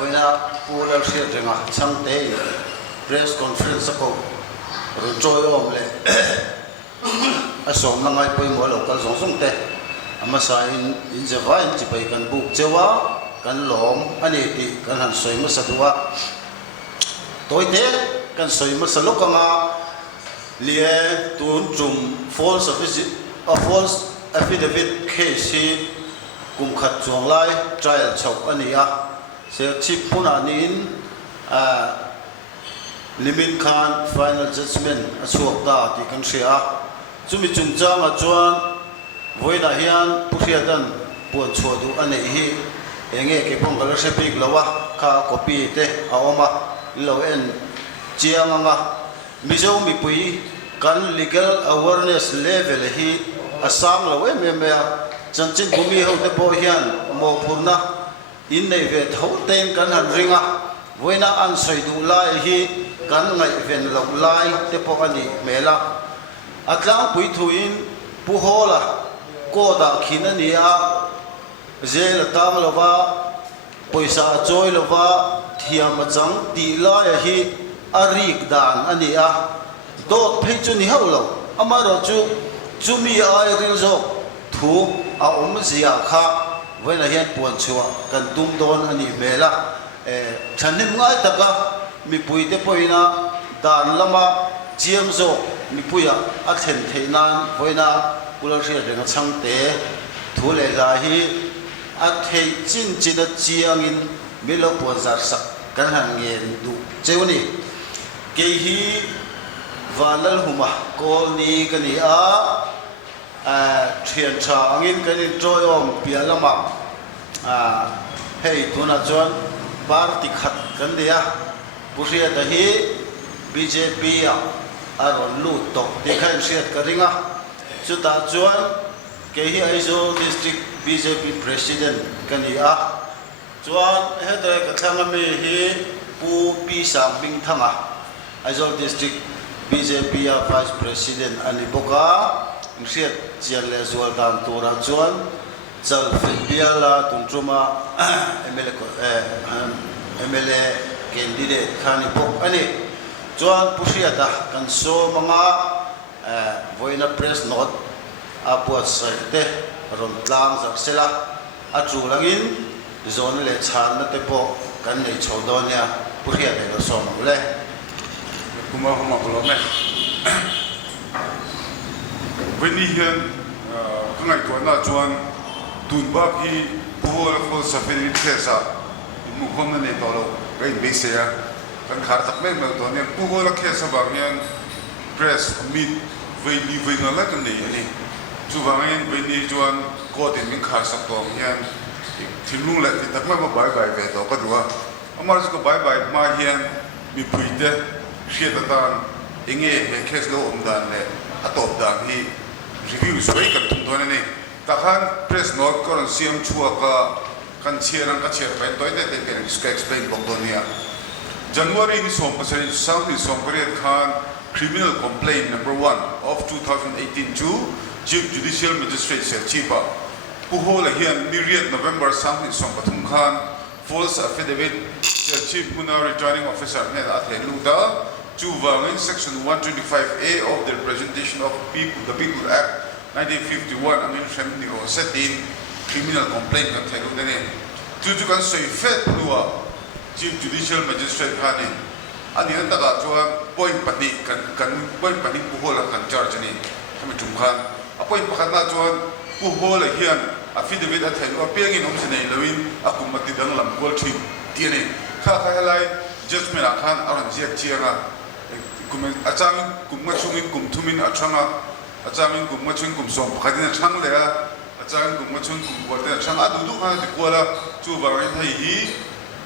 với na polar share renga chang te press conference ko rồi trôi om le a som na ngai poi mo local zong zong te ama sa in java in chi pai kan buk chewa kan lom ani ti kan han soi ma sadwa toi te kan soi ma salok anga lie tun chum false affidavit case kum khat chuang lai trial chok ania se chi puna nin limit khan final judgment achuak da ti kan ria chumi chung chang a chuan voina hian puhriadan puan chhuadu ane hi enge ke pongala sepik lawa kha copy te a oma lo en chiang anga mizo mi pui kan legal awareness level hi asam lo em chanchin bumi ho te po hian mo purna in nei ve tho ten kan han ringa voina an soi du lai hi kan ngai ven lo lai te po ani mela atlang pui thuin pu hola ko da khinani a zel tam lova poisa choi lova thiam chang ti lai hi arik dan ani a dot phei chu ni haulo amaro chu chumi ai ril zo thu a zia kha voina hian puan chua kan tum don ani mela thanim ngai taka mi pui te poina dan lama chiam zo mi puya a then theinan voina pular ria renga chang te thu le la hi a thei chin china chiangin milo puan zar sak kan han ngen du cheuni ke hi valal huma kol ni kani thian tha angin kani troyom pialama hei tuna chon party khat kan dia puria ta hi BJP aron lu tok te khan siat karinga chuta chuan ke hi Aizawl district BJP president kani chuan heta ka thanga mi hi pu pi sam bing thanga Aizawl district BJP vice president ani boka siat chian le zual dan tura chuan chal fibiala tuntruma MLA candidate khani pok ani chuan pusiata kan so manga voina press note apuat sarte ron tlang zak sela atu langin zone le chan na te po kan nei chodonia pusiata lo so le kuma huma kolome veni hian kangai to na chuan tunba hi puhol khol safari thesa mu khom ne to lo gai be se ya kan khar tak me to ne puhol khesa ba hian press meet veni ngala kan nei ani chu wangen veni chuan ko tin min khar sak to hian thilung la ti tak ma bye bye ve to ka duwa amar ko bye bye ma hian mi puite sheta dan enge he kes lo dan le atop dan hi review soi kan tum don ne ta khan press note ko siam chua ka kan chiarang ka chiar pen toy te kan explain bong don ya January ni som pasari south ni som period khan criminal complaint number 1 of 2018 to chief judicial magistrate sel chipa puho la hian myriad November south ni som pathum khan false affidavit sel chief muna returning officer ne da thelu da Chuwangin Section 125A of the Representation of the People Act 1951 amin family o set in criminal complaint kan thelu dene chu kan soi fet luwa chief judicial magistrate khani ani anta ga chuan point pani kan point pani puhola kan charge ni kami tum khan a point pakhat na chuan puhola hian affidavit a thelu a pengin om sinai lawin akum mati dang lam gol thi tiene kha lai judgment a khan aran jiak chianga achamin kumma chungin kum thumin achanga achamin kumma chung kum som khadina chang le achamin kumma chung kum borte chang adu khan de kola chu barai thai hi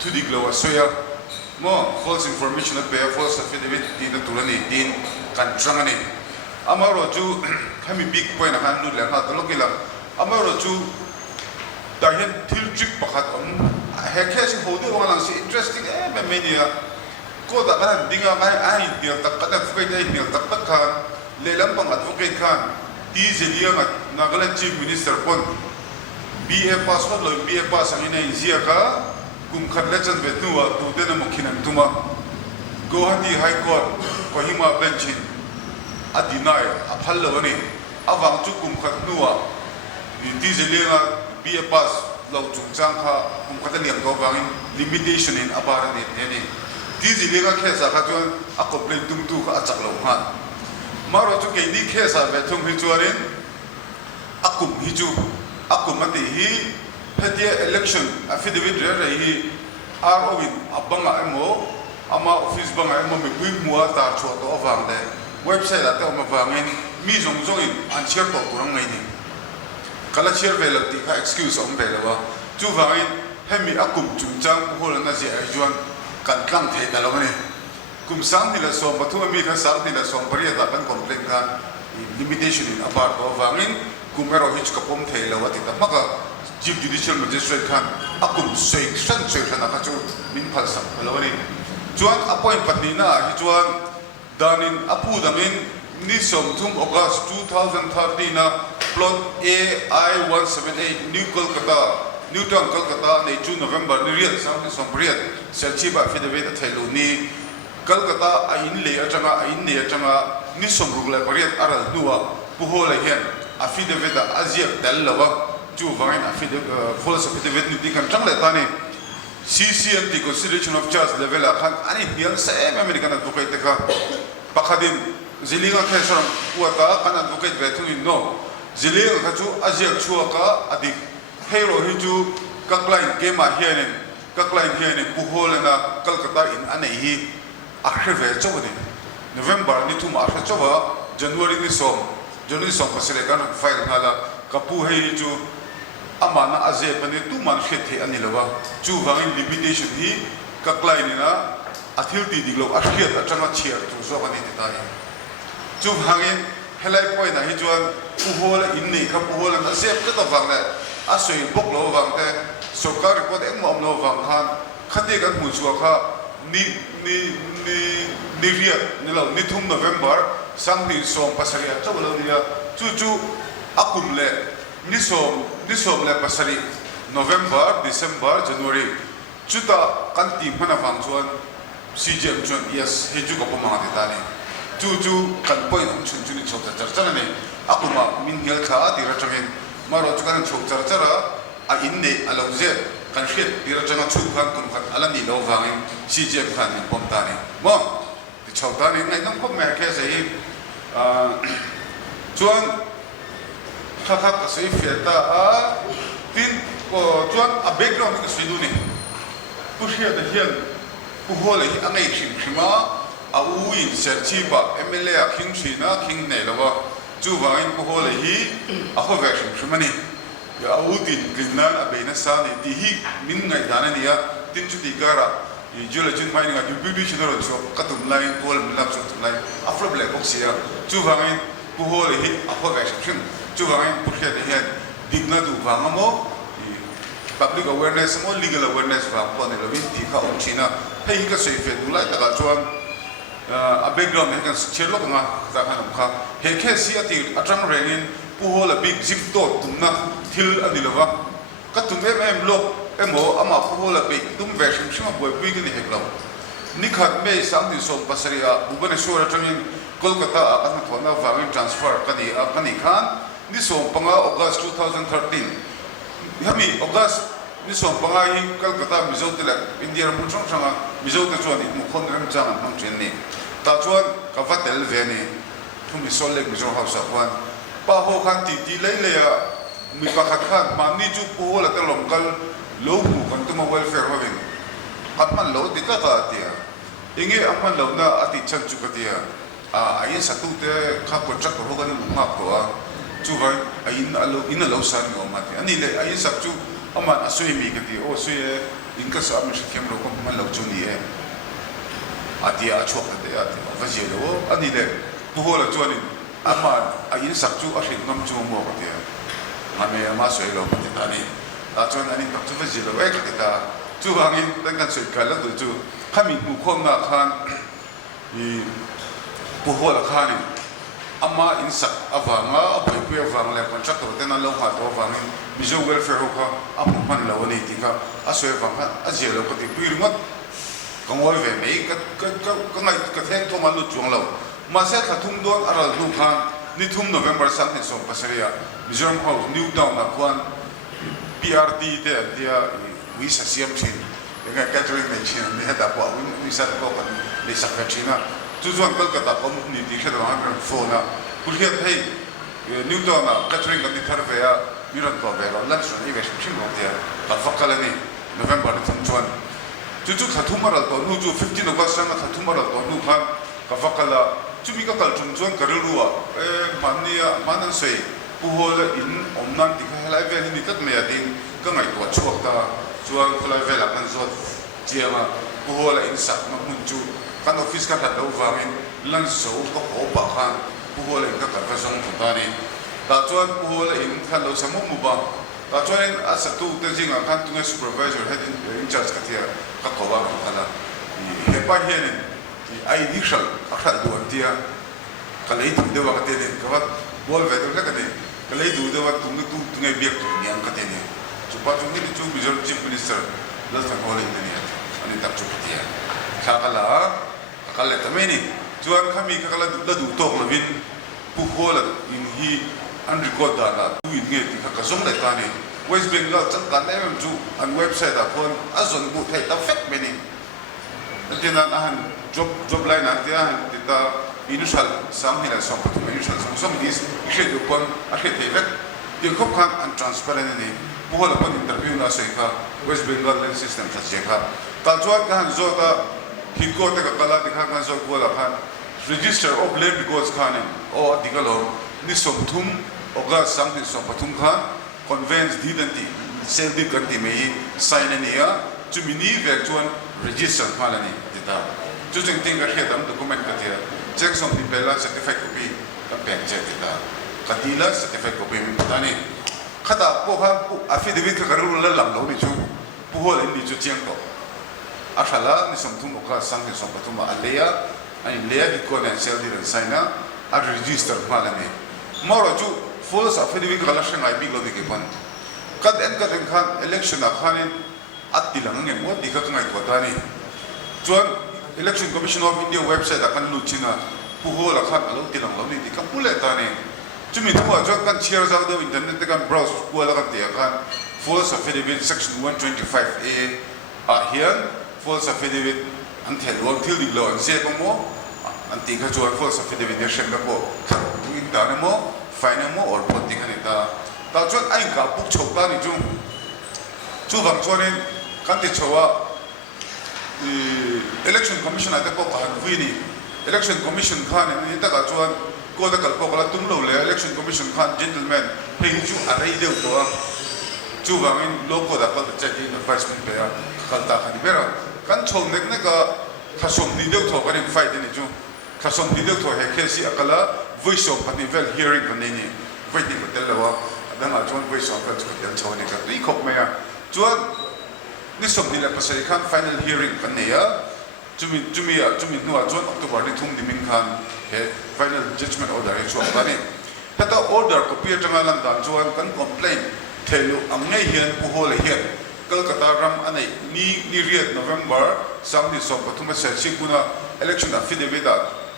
thudi glowa soya mo false information be false affidavit din turani din kan changani amaro chu khami big point han lu le ha to lokila amaro chu dahin thil trick pakhat he khesi hodu wala si interesting me media ko da kan dinga mai ai dia tak kada fukai dai ni tak tak khan le lam pang advocate khan ti zelia ma Nagaland chief minister pon BA pass ho lo BA pass ang ina insia ka kum khat le chan ve nuwa tu te na mukhinan tuma Guwahati High Court Kohima benchin adinai aphal lawani awang chu kum khat nuwa dizelenga be pass law chung chang kha kum khat liam do wangin limitation in abar ni ni dizelenga khesa kha chuan a complaint tum tu kha achak lo han maro chu ke ni khesa ve thung hi chuarin akum hi chu akum ati hi phetia election affidavit re hi ro in abanga emo ama office banga emo me pui mua ta chho to awang de website ate oma wangin mi zong zong in an share to turang ngai ni kala share ve lo ti kha excuse om ve lo chu wangin hemi akum chung chang hol na je ai juan kan tlang the da lo ni kum sang ni la so pathu mi kha sang ni la so pari da kan complaint kan limitation in apart to wangin kumero hich ka pom the lo ati ta maka chief judicial magistrate kan akum sei san na ka chu min phal sam lo ni chuan appoint patni na hi chuan danin apu dangin ni som thum August 2013 na plot AI 178 Newton Kolkata nei chu November ni riat sang ni som riat selchi ba affidavit thailu ni Kolkata ain le atanga ain ne atanga ni som rugla pariat aral nuwa puho le hian affidavit azia dal lawa chu vain affidavit false affidavit ni kan tang le tani CCMT consideration of charge level khan ani hian same American advocate ka pakhadim zilinga khesram uata kan advocate ve thungin no zilinga kha chu azia chua ka adik hero hi chu ka client ke ma hian puholena Kolkata in anei hi akhve chawani November ni thum akha chawa January ni som pasile kan file hala kapu hi chu amana aze pani tu man khethe anilawa chu wangin limitation hi ka client na athil ti diglo akhriat atanga chiar tu zo bani tai chu wangin helai point na hi chuan puhola inni kha puhola na sep ka ta wangle asoi bok lo wangte sarkar report engmom lo wang khan khate kan mu chu kha ni riat ni lo ni thum November sangni som pasaria chawlo dia chu akum le ni som le pasari November December January chuta kanti mana wang chuan CGM chuan yes he chu ko pama de tani chu kan point chun ni chok char ni akuma min gel kha ti ra changin maro chu kan chok char a inne alauze kan hriat ti ra changa chu kan kum khat alani lo wangin CGM khan ni pom tani mo ti chok tani ngai nam khop me ke sei chuan kha ka sei fiata a tin ko chuan a background ni sidu ni pushia da hian puhola hi angai khima a uin serchi ba MLA a king china king ne lawa chu wangin puhola hi a ho version khimani ya udin ginnan a beina sa ni ti hi min ngai dana niya tin chu ti gara i geology mining a deputy general so katum line kol milap so tum line afro black box ya chu wangin puhola hi a ho version khim chu wangin pushia da hian digna du wangamo public awareness mo legal awareness fa ko ne lovin ti kha om china hei ka sei fe du lai ta ga chuan a background he kan chelo nga ta khan kha he khe si ati atang rengin puhola big zip to tumna thil anilova ka tume em lo emo ama puhola big tum version shima boy pui ni heklo ni khat me sang din som pasaria Bhubaneswar atangin Kolkata akan thona wangin transfer kani khan ni som panga August 2013 yami August ni som panga hi Kolkata mizo tela India mun chong changa mizo te chuan mu khon ram chang ham chen ni ta chuan ka vatel ve ni thumi sol le mizo house kwan pa ho khan ti le ya mi pa khat khan ma ni chu po la ta lom kal lo mu kan tu ma welfare hoving atman lo dikka ta tia inge apman lo na ati chan chu ka tia a ayin sa tu te kha contract ho kan ma ko a chu vai ayin alo in lo san no ma ti ani le ayin sa chu aman asoi mi ka ti o sui inka sa mi shkem ro ko man lo chu ni e ati a chu ka te ati va je lo ani le bu ho la chu ani aman ayin sa chu a hin nam chu mo ka ti ame ama soi lo ma ti ani a chu ani ta chu va je lo e ka ta chu hangin tan kan soi ka la du chu khami mu khom na khan i bu ho la khan ama insak avanga apai pu avang le contractor tena lo ha to avang mizo welfare ho kha apu man lo ni ti kha aswe avang a je lo ko ti pu ringot kangoi ve mei ka ngai ka thek to man lu chuang lo ma se tha thum don aral lu khan ni thum November sang ni som pasaria Mizoram House New Town na kwan PRT te dia wi sa siam chin nga catering machine ni hata po wi sa ko kan ni sa kachina tu zuan Kolkata ko ni ti khada ma phone na kulhiat thai New Town na catering kan ni thar ve ya miran ko ve lo lunch ni ve shin lo dia ka fakala ni November ni thum chuan tu thathum maral to nu ju 15 August sang thathum maral to nu khan ka fakala chumi ka kal chum chuan karulua mania manan sei puhola in omnan ti khalai ve ni tak me adin ka ngai to chuak ta chuan khalai ve la kan zot chiama puhola in sak ma mun chu kan office ka lo wangin lan so ko ho pa khan puhola in ka ka va song ta ni ta chuan puhola in khan lo samu mu ba ta chuan asatu te jinga khan tunga supervisor head in charge ka tia ka ko ba khala he pa hian ai dishal akhal duan tia kalai tu de wa ka te ne ka bol ve to ka te kalai du de wa tunga biak tu ni an ka te ne chu pa chu ni chu Mizoram chief minister la sa ko le ni ani tak chu tia kha kala ta me ni chuan khami ka kala la du tok lo vin pu hola in hi an record da na tu in nge ti ka zong le ta ni West Bengal chan ka ne chu an website a phone azon bu thai ta fake me ni tina han job line atia tita initial samhila som initial som is ishe do pon ashe tevek de khop khan and transparent ni bola pon interview na sekha West Bengal system ta jekha ta chuan kan zo ta hiko te ka kala dikha kan zo bola khan register of land records khan o digalo ni som thum oga samhi som pathum khan conveyance deed and sale deed kan ti mei sign ni ya chumini ve chuan register khalani dita choosing thing ka hetam document ka tia checks on the bela certificate copy ka pen check dita katila certificate copy mi tani khata po ha affidavit ka karu la lam lo ni chu pu hol ni chu chiang to akhala ni som thum ka sang ni som patum aleya ai leya ki ko na sel di sign na a register khalani moro chu false affidavit ka la shang ai bi lo di ke pan kad en ka ren khan election a khanin atilang nge mo di ka ngai ko tani chuan Election Commission of India website akan lu china puhola khan alo tilang lo ni di ka pule tani chumi thua chuan kan share za do internet te kan browse ko la kan te kan false affidavit section 125A a hian false affidavit an thel wal thil di lo an se ko mo an ti ka chuan false affidavit ne shem ko in ta ne mo fine mo or pot ti kan ta chuan ai ka puk chok ta ni chu bang chuan kan ti chowa election commission ate ko kan vini election commission khan ni ta ka chuan ko da kal ko la tum lo le election commission khan gentleman he chu arai de to chu bangin loko da ko check in advisement pe ya kal ta khani bera kan chom nek ne ka thasom ni de to kan fight ni chu thasom ni de to he khesi akala voice ofanivel hearing kan ni waiting for telawa adanga chuan voice of kan chu kan chawni ka tui khop me ya chuan ni som ni la pasai khan final hearing kan ne ya chumi nuwa chuan October ni thum dimin khan he final judgment order he chuan bani hata order copy atanga lam dan chuan kan complain thelu angai hian pu hole hian Kolkata ram anei ni riat November samni som pathuma se sikuna election affidavit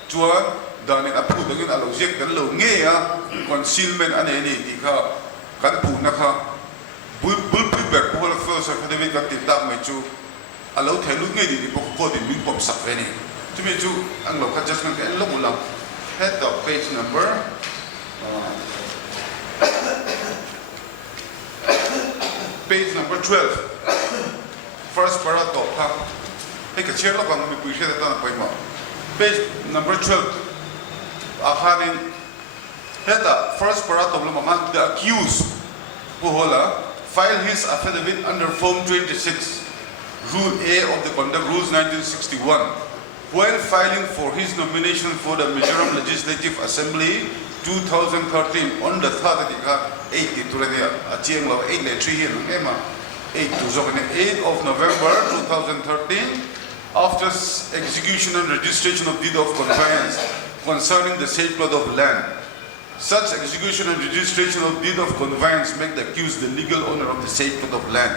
chuan danin aphu dangin alo jek dan lo nge ya concealment anei ni ti kha kan pu na kha bul back whole first of the week at the dark my chu allow thelu nge di ko ko di min pom sak veni to me chu ang lo ka judgment and lo ulam head of page number page number 12 first paragraph ha e ka cher lo ka mi pu she ta na pai ma page number 12 akhanin head of first paragraph lo ma the accused puhola file his affidavit under Form 26, Rule A of the Conduct Rules 1961, while filing for his nomination for the Mizoram Legislative Assembly 2013 on the 3rd of November 2013, after execution and registration of deed of conveyance concerning the sale plot of land. Such execution and registration of deed of conveyance make the accused the legal owner of the said plot of land.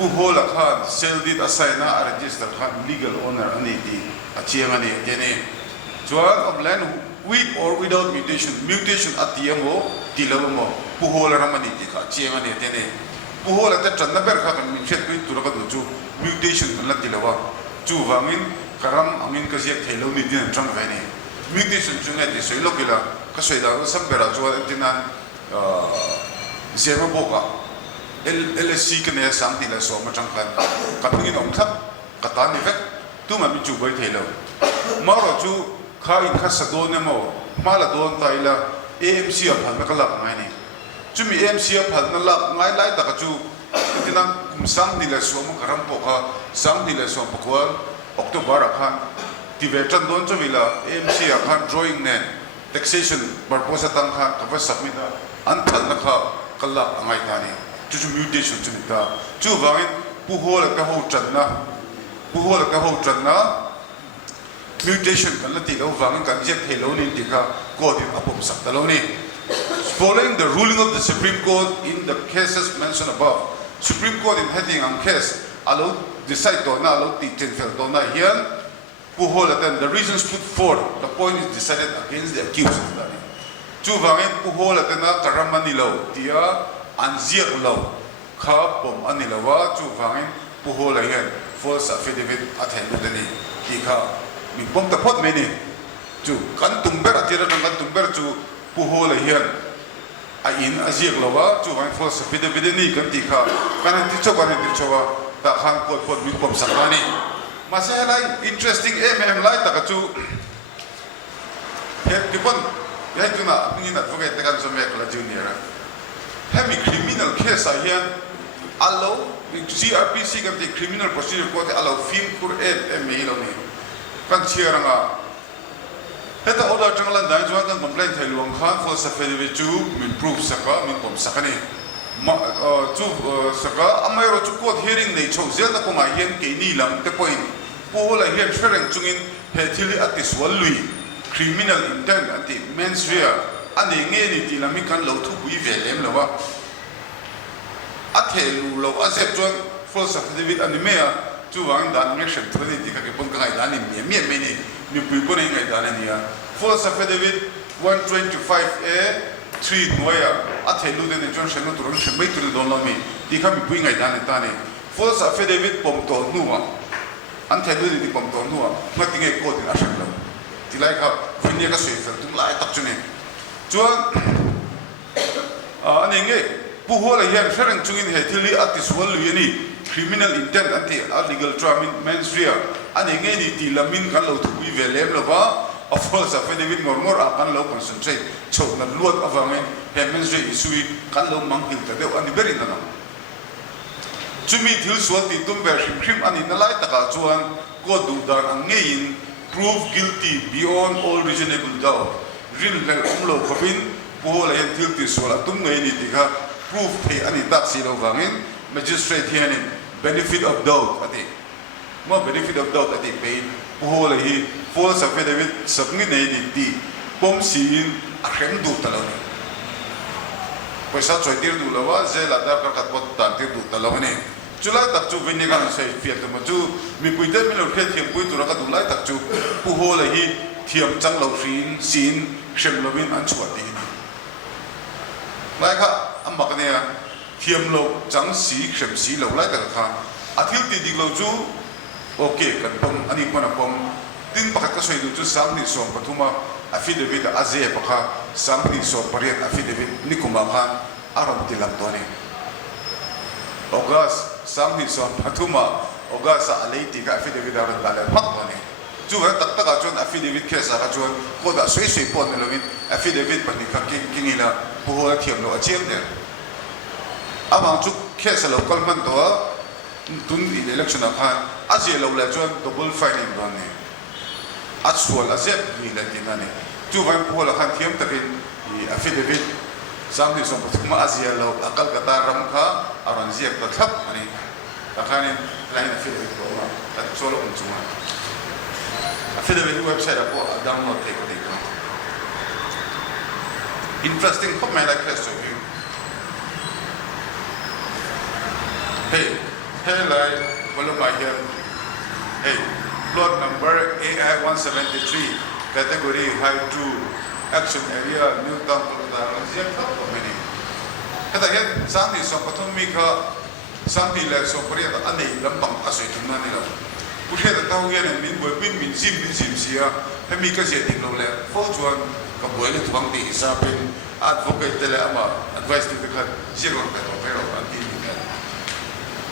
Puhola khan sale deed assign a register khan legal owner aniti achiangani tene. Chuan of land with or without mutation. Mutation at tiamo tilamo puhola ramaniti achiangani tene. Puhola te channa ber khan michet with turakaduchu mutation kan tilawa. Chu wangin karam angin kasiak thelo ni din chang vene. Mutation chunga di soilo kila kasida sampera chuan tina zero boka LSC kan ya samti la so ma changkan kapingin om thap katani vek tu ma mi chu bai thelo maro chu kha in khasa do ne mo mala don taila AMC a phal kala ngai ni chu mi AMC a phal na la ngai lai ta ka chu tina samti la so ma karam po kha samti la so pokwa October khan tibetan don chu vila AMC a khan drawing ne taxation purpose tang kha ka submit an thal na kha kala angai tani chu mutation chu ta chu wangin puhola ka ho channa mutation kan lati lo wangin kan je thelo ni dikha ko di apom sak talo ni following the ruling of the Supreme Court in the cases mentioned above. Supreme Court in heading on case allow decide to na allow ti tenfel to na hian puhola then the reasons put forth the point is decided against the accused tani chu wangin puhola tena karamani lo tia anziak lo kha pom anilawa chu wangin puhola hian false affidavit athelu deni ki kha mi pom ta phot meni chu kan tumber atira kan tumber chu puhola hian a in aziak lowa chu wangin false affidavit ni kan ti kha kan ti chowa ta khan ko phot mi pom sakani masela interesting lai ta ka chu he kipon ya tuna ni na advocate kan so me kala junior hemi criminal case ahian allow CRPC kan the criminal procedure court allow film kur me lo ni kan chiaranga heta order tanglan dai juan kan complaint thaluang khan false affidavit chu min proof saka min pom sakani chu saka amairo chu court hearing nei chho zel na ko ma hian ke ni lam te point puhola hian thereng chungin he thili atis walui criminal intent anti mens rea ani nge ni ti lami kan lo thu bui velem lawa athelu lo azep chuan false affidavit ani mea chu wang dan election thani ti ka ke pon ka dani me ni mi pui ko nei ngai dan ni ya false affidavit 125A 3 noya athelu de chuan shenu turun shembai tur don lo mi ti ka mi pui ngai dan ta ni false affidavit pom to nuwa an thelu di pom to nuwa ngati nge ko din ashan lo ti lai ka vinya ka sui fer tum lai tak chune chuan ani nge puhola hian fereng chungin he thili atis wal yani criminal intent anti illegal tramin mens rea ani nge ni ti lamin kan lo thui velem lova of false affidavit ngor kan lo concentrate chho na luat awangen he mens rea isui kan lo manghil ta de ani berin na chumi thil swati tum ber khim ani na lai taka chuan ko du dar angein prove guilty beyond all reasonable doubt rin ler omlo khopin puhola hian thil ti swala tum ngai ni tikha proof the ani tak si lo wangin magistrate hian benefit of doubt ati mo benefit of doubt ati pe puhola hi false affidavit sabngi nei ni ti pom sin a khem du talani paisa choi tir du lawa zela da ka kat pot tan tir du talawani chulai tak chu vinni kan sei fiat ma chu mi puite mi lo khe thiam pui tu ra ka du lai tak chu puhola hi thiam chang lo sin shem lovin an chuati lai kha amak ne thiam lo chang si shem si lo lai ta kha athil ti dik lo chu okay kan pom ani pana pom tin pakat ka soi du chu samni som pathuma affidavit aze pakha samni so pariat affidavit nikuma khan aram tilam to ni ogas samni so pathuma ogas alei ti ka affidavit aram dalal mak to ni chu ha tak tak chon affidavit ke sa chon ko da soi pon lo min affidavit pani ka kingila puhola thiam lo achim de abang chu ke sa lo kalman to tun election khan aje lo la chon double fighting don ni atsual azep ni la tinane tu vai puhola khan thiam takin affidavit samni so pathuma aje lo akal kata ram kha aran ziak ta thap ani takhanin lain affidavit ko ma ta solo un chuma affidavit website apo download take ko interesting comment like this to you hey like follow my here hey plot number AI 173 category high 2 action area new town Kolkata siya ka po mini kata yan santi so patumi ka santi le so priya anei lambang asoy tunna nila puhe ta tahu yan min boy min sim siya hemi ka siya tinglo le fo chuan ka boy le tuang di isapin advocate tele ama advice ti ka siya lang ka to pero anti ni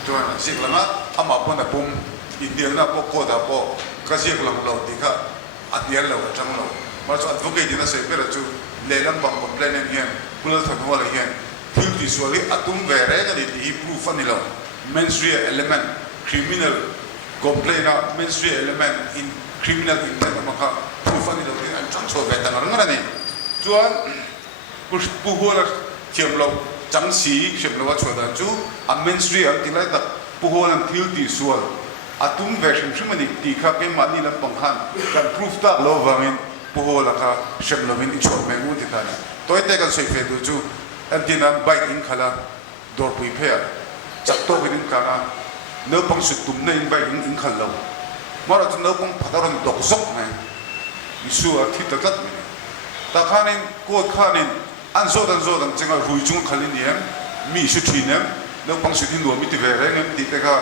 chuan siya lang ama pon na pum Indian na po koda po kasi lang lo di ka at yan lo at lo mas advocate na sa pero chu lelang bang complain yan kula sa wala yan feel visually atum vere ka di proof nilo menstrual element criminal complaint na menstrual element in criminal intent maka proof nilo ang changso veta ngara ni chuan puhula thiamlo changsi shemlo choda chu a menstrual tilai tak puhulan thil ti sual atum version shimani ti kha ke mani lam panghan kan proof ta lo wangin puhola kha shemlovin ichor mengun ti tani toy te kan soi fe du chu antina bike in khala dor pui phe chak to win kana no pang su tum nei bike in khalo mara tu no pang padaron dok sok ne isu a thi ta tat mi ta khanin ko khanin an zo dan chenga rui chung khalin yem mi su thinem no pang su tin do mi ti ve re ngam ti te kha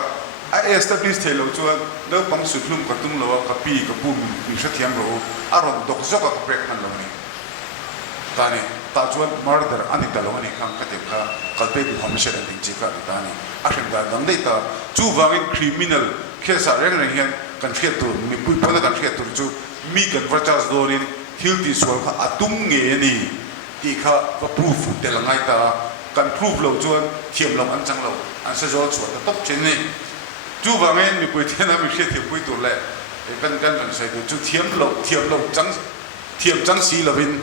I established hello chuan no pang su thlum ka tung lo ka pi ka pum mi sha thiam ro aron dok zok ka break man lo ni tani ta chuan murder ani ta lo ni khang ka te kha kalpe du commission and thing ka tani akhim da dang dei ta chu wangin criminal case a reng hian kan fiat tu mi pui pa kan fiat tu chu mi kan varchas dorin hilti sol kha atum nge ni ti kha ka proof de la ngai ta kan proof lo chuan thiam lo an chang lo an se zo chuan ta top chen ni chu wangin mi pui thena mi she thi pui tu le kan sai chu thiam lo chang si lovin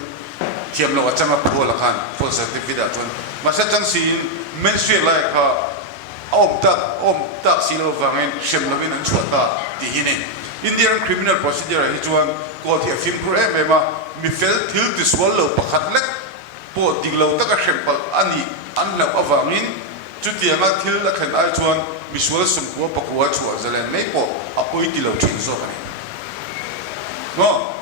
thiam lo achang a pho la khan for certificate chuan ma sa chang si menstrual like ha om tak si lo wangin shem lovin an chuata ti hi ni Indian criminal procedure hi chuan ko thi film pro ma mi fel thil ti swal lo pakhat lek po diglo taka shempal ani an la awangin chu ti anga thil la khan ai chuan visual sum ko pakwa chua zalen nei po apoi ti lo chin zo kani no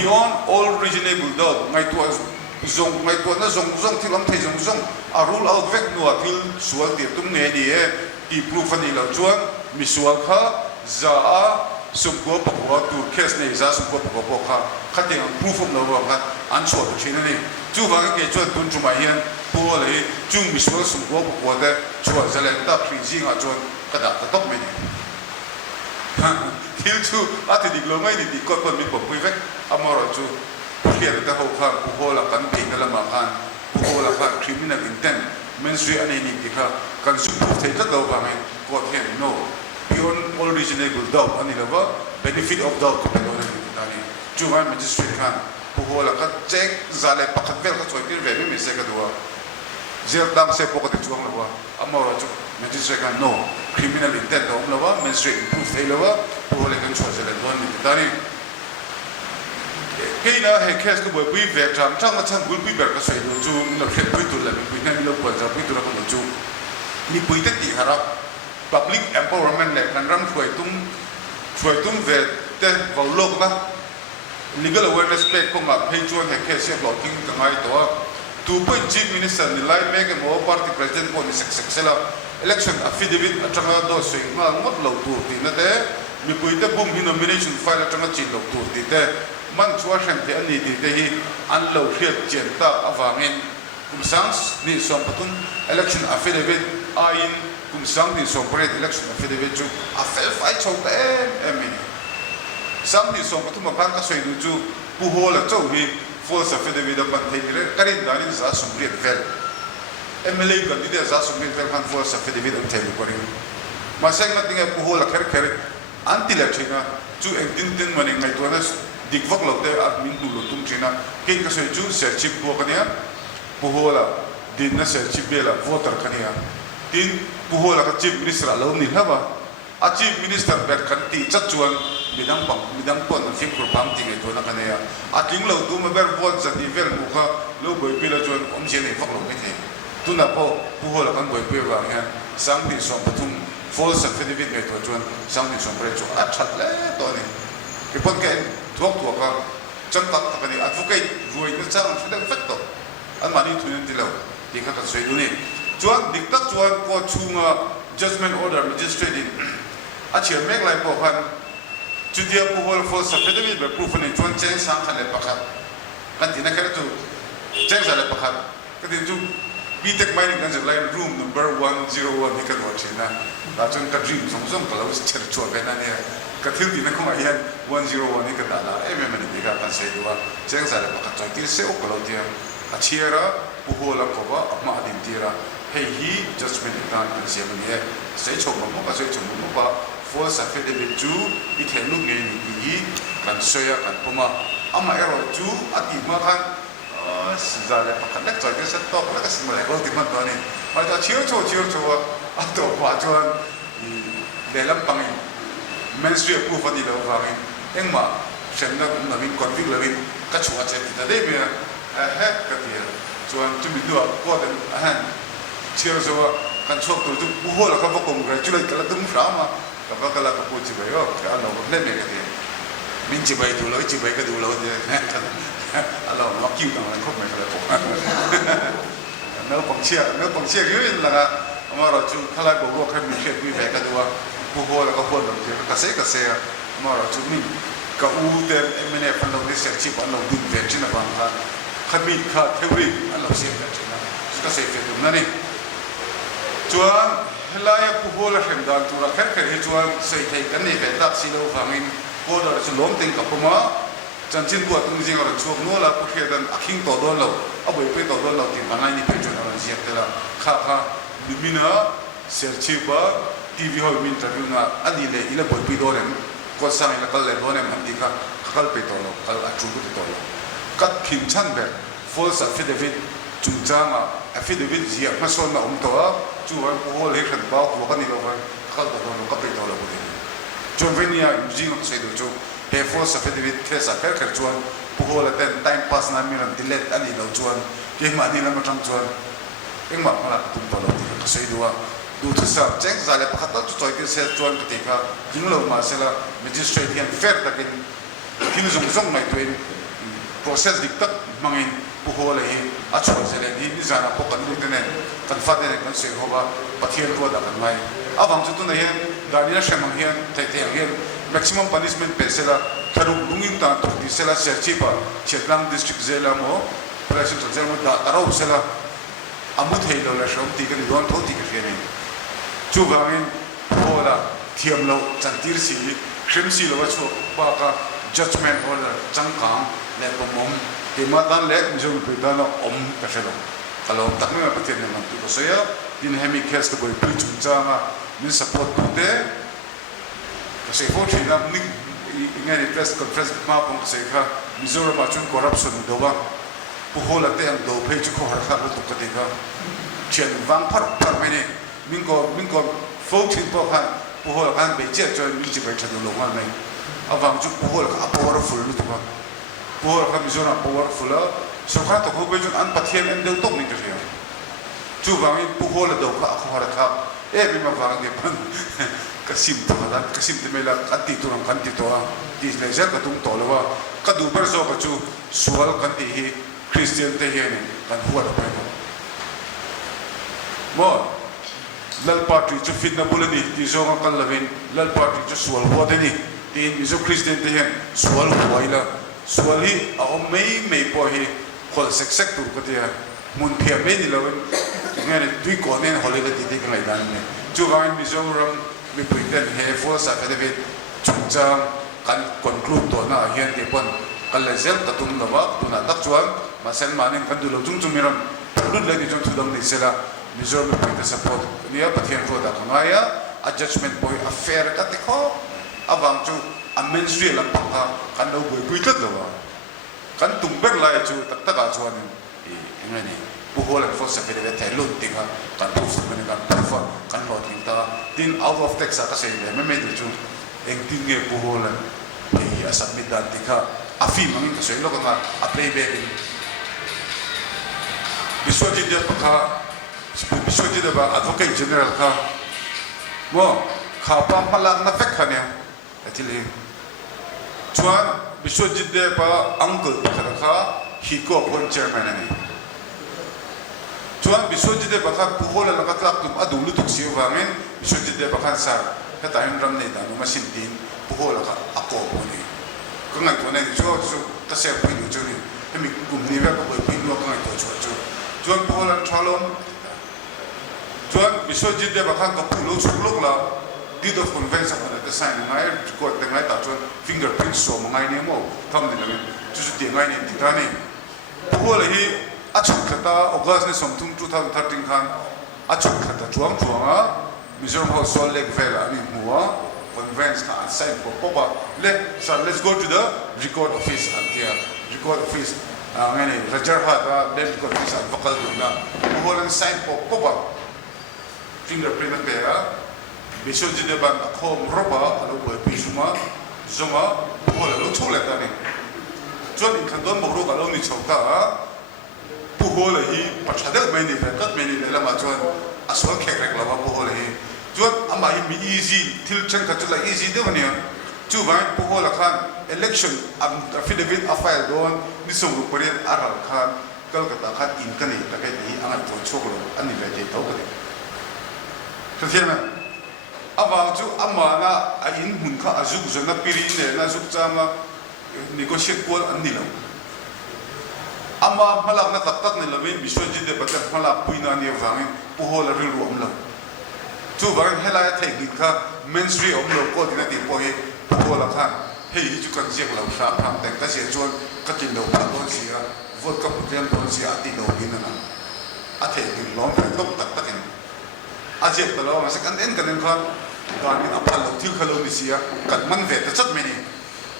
beyond all reasonable doubt ngai to na zong thilam thei zong a rule out vek no atil sual ti tum nge ni e ti proof ani lo chuan visual kha za a sum ko pakwa tu case nei za sum ko pakwa kha khating proof of no wa an chua chin ni chu wa ke chuan tun chu mai hian po le chung visual sum ko pakwa de chua zalen ta freezing a chuan kada ka tok me ni til chu ati dik lo ngai ni di ko kon mi po pui vek amoro chu hian ta ho kha pu ho la kan ti na ma khan pu ho la kha criminal intent menstrual ani ni ti kha kan su pu thei ta do ba mai ko hian no beyond all reasonable doubt ani la benefit of doubt ko pe do ni ta ni chu ma magistrate khan pu ho la ka check zale pakhat vel ka choi tir ve mi se ka do zer dam se po ka ti chuang la wa amoro chu magistrate khan no criminal intent of lawa menstrual proof thei lawa pu le kan chwa zale don ni ta ni cái đó hệ case của bồi về trong nó chẳng bồi bồi bạc cái sợi đồ chú nó sẽ bồi tụt lại bồi ngay nó bồi ra bồi tụt ra con đồ chú ni bồi tất cả ra public empowerment này kan ram chuai tum về te vào lok đó legal awareness page ko ma page chuan hệ case lo king ka ngai to tu point chief minister ni lai make mo party president ko ni sek election affidavit atanga do sing ma ngot lo tu ti na te mi bồi te bum hi nomination file atanga chi lo tu ti te man chua shem te ani ti te hi an lo hiat chen ta awangin kumsang ni som patun election affidavit ain kumsang ni som pare election affidavit chu a fel fai chau te em sam ni som patun ma kan ka soi du chu pu ho la chau hi false affidavit da ban thei dire karin da ni za sum riat fel MLA kan di de za sum riat fel kan false affidavit am thei ko ri ma seng na tinga pu ho la kher anti la china chu ek din mani ngai to na dik vak lo te admin du lo tum china king ka soi chu ser chip ko kania puhola din na ser chip bela voter kania tin puhola ka chief minister lo ni haba a chief minister ber kan ti chat chuan mi dang pon na fim kurpam ti ngai to na kane ya ating lo tu ma ber bon za ni ver mu kha lo boi pi la jon om je nei phok lo mi the tu na po pu ho la kan boi pi wa ha sang ni som pathum false affidavit ngai to jon sang ni som pre chu a that le to ni ke pon ke thuak thuak ka chang tak ta ni advocate ruai na chang thudang fek to an mani thunin ti lo ti kha ka sei du ni chuan dik tak chuan ko chunga judgment order magistrate in a chiar mek lai po khan chudia pu hol false affidavit be proof ni chuan cheng sang khan le pakhat kan ti na kare tu cheng sa le pakhat ka ti chu BTech mining kan lai room number 101 ni kan wa china la chun ka dream song song ka lo cher chu be na ne ka thil ti na khoma yan 101 ni ka da la ni ka kan sei duwa cheng sa le pakhat choi ti se o ka lo ti a chiara pu hol la ko ba ma din tira hei hi judgment dan kan se mani he sei chom mo ka sei chom mo ba false affidavit chu i thenu nge ni hi kan soya kan poma ama ero chu ati ma khan sizale pakhat lek choi ke sa to ka ka simale ko ti man to ni ma ta chiu cho a to pa chuan le lam pang menstrual proof ani lo wa ngi engma shenna na min convict lovin ka chuwa che ti ta de me a he ka ti chuan tu mi do ko den han chiu so kan chok tu bu ho la ka ba congratulate ka la tum fra ma ka ba ka la ka pu chi ba yo ka lo le me ka ti min chi bai tu lo chi bai ka du lo de alo ma kiu ka ma ko me ka la ko no pang chia yu la ga ma ro chu khala go ro kha mi che mi ve ka du wa bu ho la ka ho lo ti ka se ma ro chu mi ka u de mne fan lo de se chi pa lo du de chi na ba ka khami kha theory alo se ka chi na ka se fe du na ni chuan helaya pu ho la hem dan tu ra kher kher hi chuan sei thei kan ni ve tak si lo phangin ko da chu lom ting ka puma chan chin buat tung jing ora chuak no la pu khe dan akhing to don lo aboi pe to don lo ti mangai ni pe chu na ji te la kha lumina ser chi ba tv ho min ta na ani le ila boi pi do ren ko sang ila kal le do ne man ti ka kal pe to lo kal a chu ku to lo kat khin chan be false affidavit chu changa affidavit ji ma son na to chu han ko ho le khan ba ko ka ni lo ba kal to lo ka pe to lo bu chuan venia jing sei do chu he false affidavit case a kher chuan pu ho la ten time pass na mi ran delete ani lo chuan ke ma ni la ma tang chuan eng ma la tum to lo ka sei do du thu sa cheng za le pakhat to choi ke se chuan ke te ka jing lo ma se la magistrate hian fair takin kin zong mai tuin process dik tak mangin pu ho la hi a choi se le ni zana po kan lu tene kan fa de kan se ho ba pathian ko da kan mai awang chu tu na hian dania shamang hian te hian maximum punishment pesela tharu lungin ta to disela serchipa chetlang district zela mo operation zel mo da taro sela amut heilo la shom ti kan don thoti ke fene chu bangin hola thiam lo chantir si khrim si lo chu pa ka judgment order changkang le pomom ke ma dan le jong pe dan om ka felo alo tak me pa tian man tu ko so ya din hemi case ko boy pu chung changa min support tu te kasi for china ning ingani press conference ma pong se kha Mizoram ma chun corruption do ba pu hola te ang do phe chu ko har kha tu ka te ka chen wang phar me ne min ko fo chin po khan pu hola kan be che cho mi chi ba cha do lo ma mai awang chu pu hola ka powerful lu tu ba pu hola ka Mizoram powerful so kha to ko be chun an pathian en del tok ni ka ria chu wang pu hola do ka ko har kha e bi ma wang ge pan kasim to la kasim te mela ati tu ram kan ti to dis le ja ka tum to lo wa ka du per so ka chu sual kan ti hi christian te hi ne kan huwa da pa mo lal party chu fit na bulani ti zo ka kan lavin lal party chu sual huwa de ni ti mi zo christian te hi sual huwa ila sual hi a o mei po hi khol sek tu ka ti mun phia me ni lo ngene tui ko ne holiday ti ka ngai dan ne chu ga mi zo ram mi puiten he false affidavit chungchang kan conclude to na hian ke pon kal le zel ta tum lawa tuna tak chuan ma sen manin kan du lo chung chung miram lut le ni chung thudam ni sela Mizoram mi puiten support ni a pathian ko da ngaya a judgment boy a fair ka te kho awang chu a menstrual la pa kan no boy puitat lawa kan tum ber lai chu tak tak a chuan ngani pu ho la false affidavit thai lut tinga kan proof mane kan proof kan lo ting ta tin out of text ka sei le me me chu eng tin nge pu ho la a submit dan ti kha a fi mangin ka soi lo ka a playback in Biswajit dia pakha Biswajit dia ba advocate general kha mo kha pa palak na fek khane atili chuan Biswajit dia ba uncle kha hi ko pon chairman ani chuan Biswajit dia ba kha puhola la ka tlak tum adu lu tuk siu wangin Biswajit dia ba khan sar ka taim ram nei da no masin tin puhola ka ako poni ko ngai to nei chu ta se pui lu chu ni hemi kum ni ba ko pui lu ka ngai to chu chuan puhola thalom chuan Biswajit dia ba khan ka pulo chu lok la deed of conveyance ana ka sign ngai record te ngai ta chuan fingerprint so ngai ne mo tham ni na chu chu te ngai ne ti ta ni puhola hi achuk khata August ne somthum 2013 khan achuk khata chuang chuanga Mizoram House Salt Lake Vale ani muwa conveyance ka sign ko poba let's go to the record office antia record office ngani rajar ha da record office advocate na puhola sign ko poba fingerprint bera Biswajit dia ban akhom roba alo boy pisuma zoma puhola lo chole ta ni chuan in khandon mo ro ka lo ni chauka puhola hi pachadel mai ni kat mai ni la ma chuan asol khek rek la ba puhola hi chuan ama hi mi easy thil chen ka chula easy de wani chu vai puhola khan election affidavit a file don ni som ru pare aral khan Kolkata khan in kan ni ta kai ni angai to chokro ani le te to ka thirma awang chu amana a in hun kha azuk zona piri ne na zuk chama negotiate call an ni lo ama malak na tak ni lamin Biswajit de batak malak puina ni wangin puhola ri ru amlo chu bang hela thai git kha mainstream amlo ko dina ti po he puhola khan hei chu kan jek lo sa pham tek ta se chon ka tin lo ka don sia vote ka putem don sia ti lo bin na a thai git lom ka tok tak takin a jek ta lo ma se kan en khan gan in apal lo thil khalo ni sia kan man ve ta chat me ni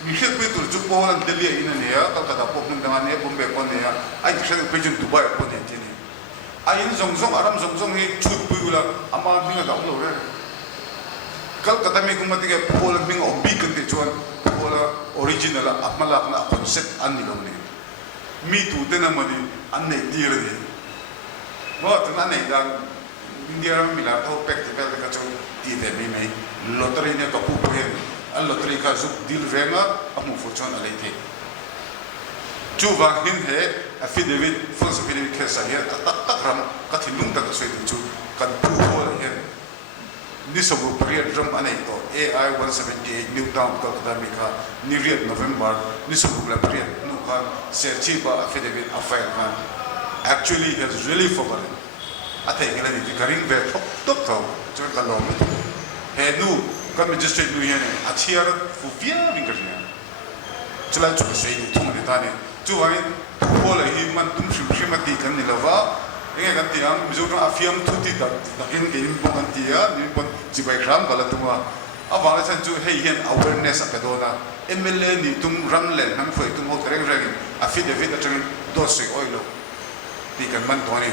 mi khel pe tur chu polan delhi ina ne ya Kolkata pok nang danga ne Bombay ko ne ya ai khel pe jun Dubai ko ne ti ni ai in zong zong aram zong zong hi chut pui la ama mi ga lo re Kolkata me kumati ke polan ming ombi kan te chuan pola original apmala na concept an ni lo ne mi tu te na mani an nei ti re ni mo ta na nei da India mi la to pek te ka chu ti de mi mai lottery ne ka pu he al lottery ka zuk deal venga amu fortune alai the chu wa hin he affidavit false affidavit ke sa ya tak ram ka thinung ta soi chu kan pu ho la he ni so bu period ram anai to AI 178 new town Kolkata mi kha ni riat November ni so bu la period no kan search ba affidavit a file kan actually he has really forgotten athai ngala ni karing ve tok tok chu ka lo he nu kan magistrate nu yene achiar fu via ringarnia chula chu sei ni thum ni tane chu wai bola hi man tum shim shimati kan ni lova nge kan ti ang mizo na afiam thuti da kin ke im pon ti ya ni pon chi bai kram bala tuma awang chan chu hei hian awareness apedona MLA ni tum ram len ham foi tum ho reng reng affidavit atang dosai oilo ti kan man tone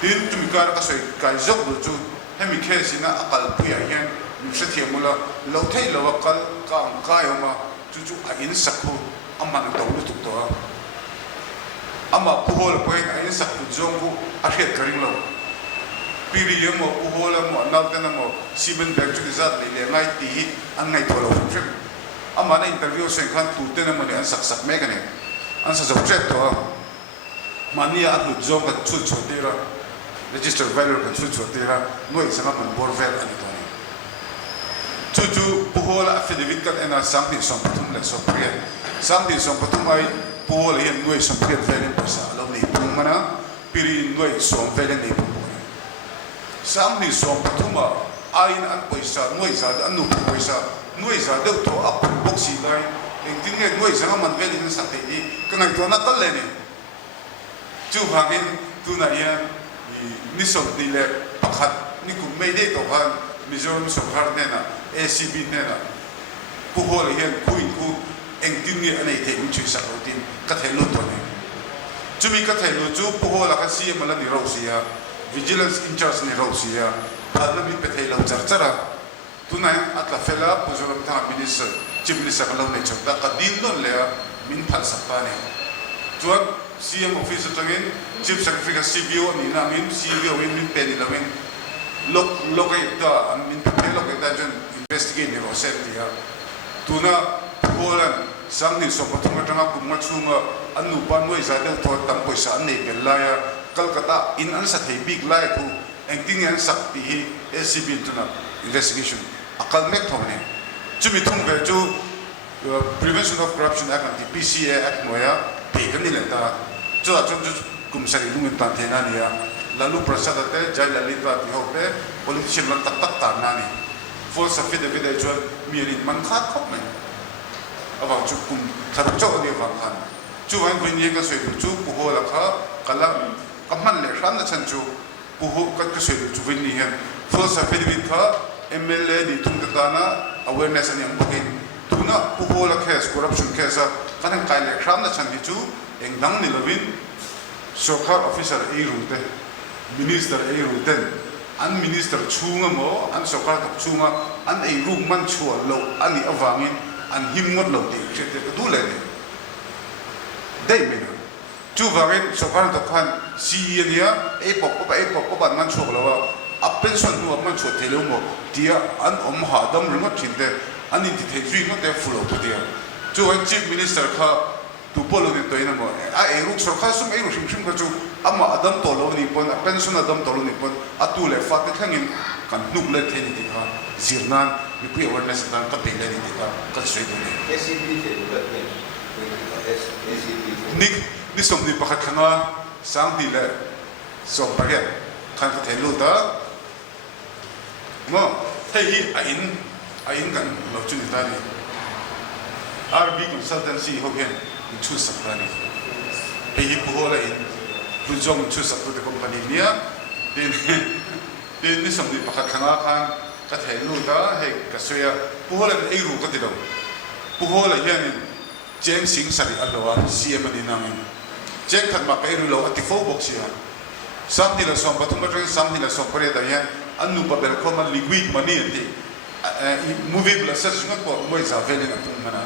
tin tum kar ka soi kai jok du chu hemi case na akal puya hian se thiamula lo thei lo kal ka yoma chu chu a in sakhu amman to lu tuk to ama puhol point a in sakhu jongu a het karing lo piri mo puhol mo naltena mo siben bag chu zat le ngai ti an ngai to lo trip ama na interview sen khan tu te na mo an sak me kane an sa zo trip to mania a hu jonga chu chu tira register value ka chu chu tira noi sama man bor vel ani to Tuju puhola affidavit kat ena sampai som patum le som priat sampai som patum ai puhola hian nuai som priat velen pasa lo nei pung mana piri nuai som velen nei pung sampai som patuma ai an paisa nuai za an nu paisa nuai za de to ap boxi lai eng tin nge nuai za man velen sa te di kangai to na tal le ni chu hangin tu na ya ni som ni le pakhat ni ku mei de to han Mizoram Sokhar nena ACB nena puhol hian kuin ku engtin ni anei the in chui sak rotin ka thelo to ne chumi ka thelo chu puhol ka si mala ni rosia vigilance in charge ni rosia adna bi pe thelo char chara tunai atla fela puzoram tha minister chief minister ka lo nei chok ta ka din don le min phal sakta ne chuan CM office tangin chief secretary ka CBO ni na min CBO min pe ni lawing locate da min pe locate da jon investigate ni ro set dia tuna polan sang ni so pathum tanga kumma chunga anu pan noi za del thot tam poisa an nei belaya Calcutta in an sa thei big lai khu engting an sak pi hi SCB tuna investigation akal mek thomne chumi thung ve chu prevention of corruption act and PCA act noya pe kan ni lenta chu chu kum sari lungin tan thena nia lalu prasad te jai lalita ti ho pe politician lan tak tak ta na ni false affidavit chu mi rin man khat khop me awang chu kum thar cho ni wang han chu wang bin ye ka soi chu pu ho la kha kala kaman le ran na chan chu pu ho ka ka soi chu bin ni hen false affidavit kha MLA di tung ta na awareness ani am bukin tuna pu ho la case corruption case kan kai le ran na chan hi chu eng dang ni lovin sokar officer e rute minister e ruten an minister chunga mo an sokar tak chunga an e room man chua lo ani awangin an himngot lo ti chete du le dei me chu wangin sokar tak khan CE nia e pop ban man chua lo a pension nu man chua te lo mo dia an ha dam ringot thinte an in ti the three no te full of dia chu an chief minister kha tu polo ni to ina mo a e ruk sokar sum e ruk shim ka chu ama adam to lo ni pon pension adam to lo ni pon atu le fa te thangin kan nuk le the ni ti kha zirnan ni pu awareness dan ka pe le ni ti ka soi do ni SCB te lo le SCB ni som ni pakhat khanga sang di le so paget kan ka the lo da mo thei hi a in kan lo chu ni ta ni RB consultancy ho gen chu sak ni thei hi pu ho la in tu jong chu sak tu de company nia din ni som ni pakhat khanga khan ka thei lo da he ka soya pu ho la ei ru ka ti do pu ho la hian cheng sing sari alwa CM ni nang cheng khat ma kai ru lo ati fo box ya sam ni la som pathum ma tren sam ni la som pare da ya anu pa bel khoma liquid money ati movable assets ngot ko moi za velen atum mana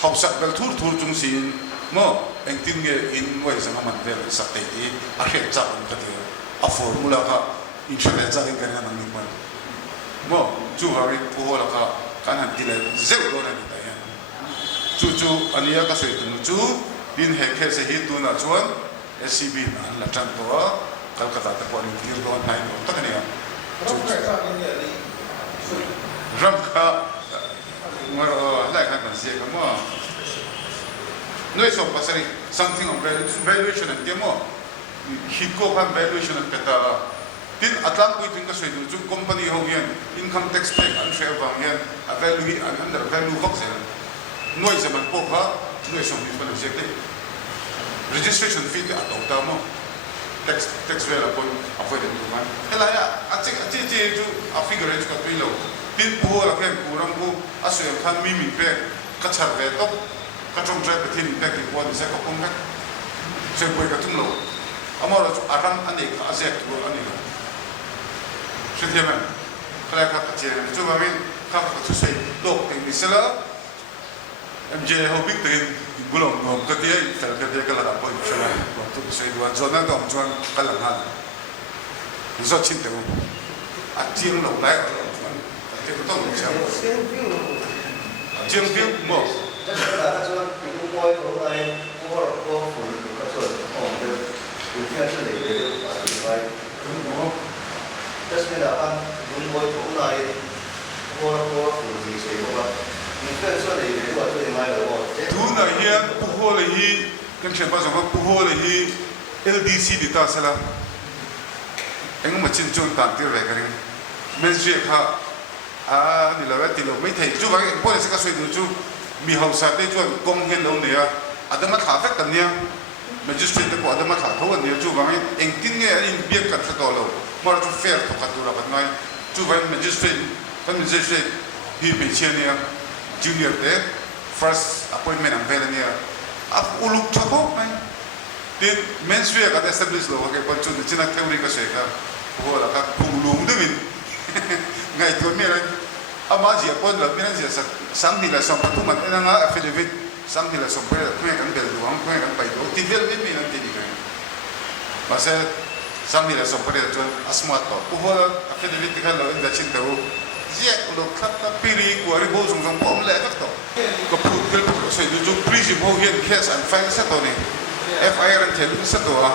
hausak bel thur chung sin mo engtin ge in moi za man vel sakte ti a he cha on ka ti a formula ka insurance za kan nang ni pan mo chu hari pu ho la ka kan han ti le zeu do na ni ta ya chu ania ka soi tu chu din he khe se hi tu na chuan SCB an la chan to Calcutta ta ko ni ti do na ni ta ka ni ram ka ngaro la ka kan se ka mo noi so pasari something of valuation and demo hit ko kan valuation and kata tin atlang ko tin ka soi du company ho yan income tax pay an share bang yan a value an under value box yan noi se man po ka noi so ni pa objective registration fee ta ta mo tax vela pon a foi de man ela ya a che ju a figure ka pilo tin po la ken kurang ko aso yan kan mi pe ka char ve to ka trong drive tin pe ki ko se ko pong ka se ko ka tum lo amara chu aram ane ka azek to ane lo se dia man kala ka che chu ba min ka tu se do pe mi sala MJ ho big tin gulong no ka dia ta ka dia ka la po se la tu se do zona do chuan ka la na zo chin te a tiang lo lai te ko to mo cha tiang tiang mo这是他说如果后来我父母他说的有天是哪个把另外这是的啊如果后来我父母谁说你看说的我最买了我 tu na hian pu ho le hi kan chen pa so pu ho le hi LDC di ta sala eng ma chin chon tan ti re ka ri men je kha a ni la wa ti lo mai thai chu ba po le se ka soi du chu mi hau sa te chu kong hen lo ne ya adama tha fa kan nia magistrate ko adama tha tho ne chu ba eng tin nge in biak ka tha to lo mar chu fair to ka tu ra ba nai chu ba magistrate hi pe chen ne junior te first appointment am vela nia ap uluk chako mai tin menswe ka establish lo ke pa chu ni china theory ka se ka ho la ka pulung de min ngai to me ama zia pon lo mina zia sang ni la som patu man ena nga affidavit sang ni la som pre kwe kan bel duang kwe kan pai do ti vel mi nan ti ni kan masa sang ni la som pre chuan asma to pu ho affidavit kan lo in da chin do zia lo khat ta piri ko ri bo sung sung pom le ka to ko pu kel pu so du ju prison ho hian case and file sa to ni FIR an thel sa to a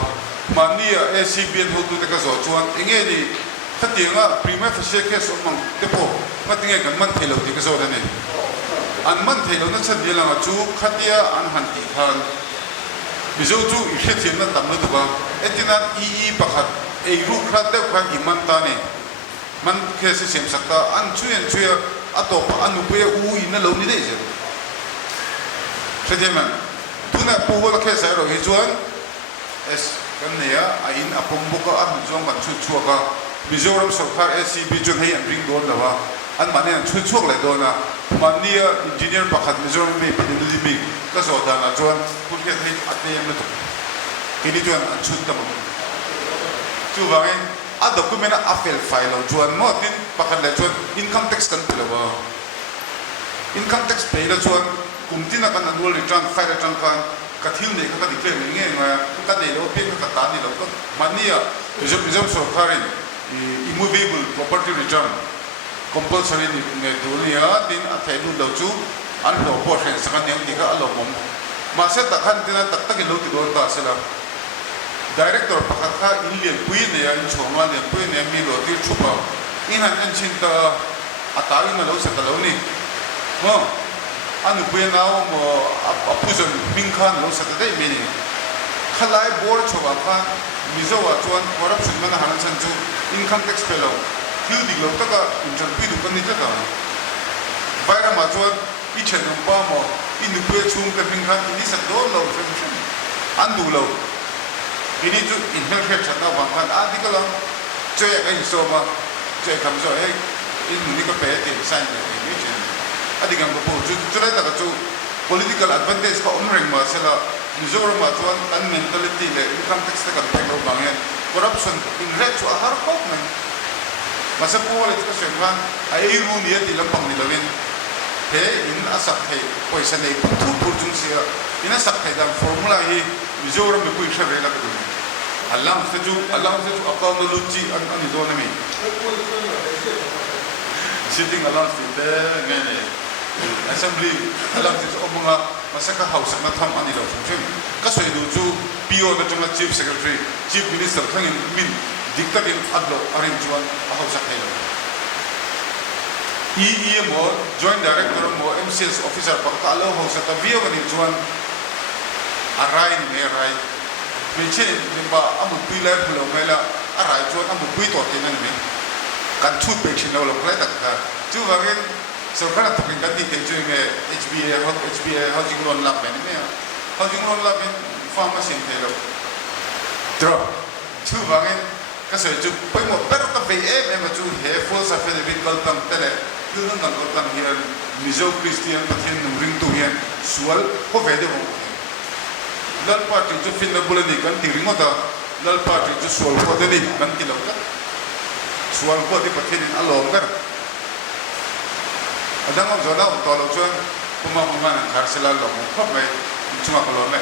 mania ACBN ho tu te ka zo chuan inge ni khatianga prima facie case of mang tepo matinge kan man thelo ti ka zo ne an man thelo na chan dela chu khatia an han ti khan bizo chu I khetin na tam na duba etina I pakhat ei ru khat de khan I man ta ne man case sem sakta an chuyen chuya atop anu pe u ina lo ni de je khatiama tuna pu ho la case ro hi chuan es kan ne ya ain apom buka an jong man chu chu ka Mizoram Sarkar SCB John Hay and Ring Door Lava and Manan Chuchok Ladona, Mania Engineer Pakat Mizoram May Pinudi Kasodana John, who can hit at the end of Kinijuan and Chutam. Two Vangin, a document Afel file of Juan Martin, Pakat Lejon, income tax control. Income tax paid a Juan, Kumtina can annual return, fire return can, Katilne can declare, Katelo, Katani, Mania, Mizoram Sarkarin. Immovable property return compulsory ne dunia tin athelu lo chu an lo portion sakan yang tika alo mom ma se ta khan tina tak tak lo ti do ta sela director pakha inlian pui ne ya in choma ne pui ne mi lo ti chupa in an chin ta atari na lo sa ta lo ni mo anu pui na mo apuzon min khan lo sa ta dei mi ni khalai board choba khan mizo wa chuan corruption mana hanan chan chu income tax pelo hil di lo taka interview du kan ni taka baira ma chuan I chen no pa mo in du pe chung ka ping khan ini sa do lo fen an du lo ini chu in hel hel chat na wang khan a di ka lo che ya kai so ma che kam so hey in ni ka pe te san de ni chen adi gam ko chu chu ra ta chu political advantage ka umring ma sela Mizoram ma chuan kan mentality le income tax ta kan pelo bangyan corruption in red to har kok man masa po le ka semran ai ru ni ti lampang ni lawin he in asak he poisa nei thu purjung sia in asak he dam formula hi Mizoram me pui shave la ka du Allah se ju account lu ji an ni do na mi sitting along the ngene assembly alam se omunga masaka house na tham ani lo chim ka soi du chu PO na chunga chief secretary chief minister thangin min diktatin adlo arin chuan a house khailo mo joint director mo MCS officer pakta lo house ta bio ni chuan arai ne rai meche nimba amu pila pulo mela arai chuan amu pui to tin ani kan thu pe chin lo play tak ka chu wagen सरकार तो किन गति के जो में HBA housing loan ला बने में housing loan ला बने फार्म मशीन थे लो ड्रॉप चु वागें कैसे जो कोई मो पर तो पे में जो है फुल सफेद विकल तंग तले दुलन तंग तंग हियर मिजो क्रिश्चियन पथिन रिंग तो हियर सुअल को वेदे हो लल पार्टी जो फिन में बोले नहीं कर तिरिंग होता लल पार्टी जो सुअल को दे नहीं कर तिलो का सुअल को दे पथिन अलोंग कर adang ang zona utolo chuan kuma na karsela lo mo khop mai chuma ko lo me